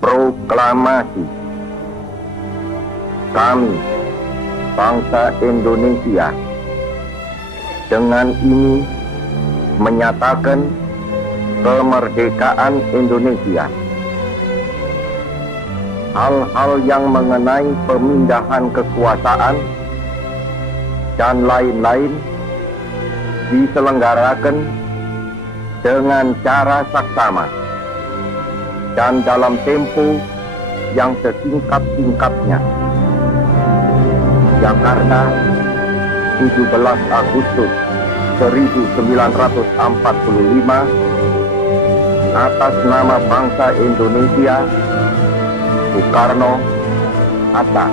Proklamasi. Kami, bangsa Indonesia, dengan ini menyatakan kemerdekaan Indonesia. Hal-hal yang mengenai pemindahan kekuasaan dan lain-lain diselenggarakan dengan cara saksama dan dalam tempo yang sesingkat-singkatnya. Jakarta, 17 Agustus 1945, atas nama bangsa Indonesia, Soekarno, Hatta.